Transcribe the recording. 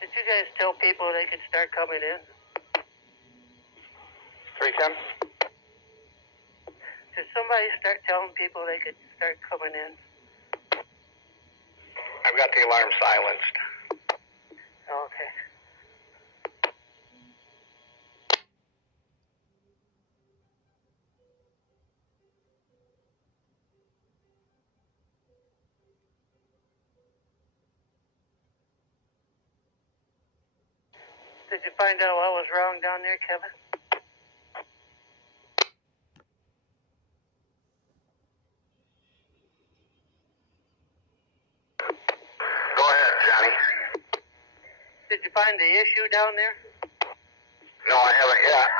Did you guys tell people they could start coming in? 310. Did somebody start telling people they could start coming in? I've got the alarm silenced. Okay. Did you find out what was wrong down there, Kevin? Go ahead, Johnny. Did you find the issue down there? No, I haven't yet.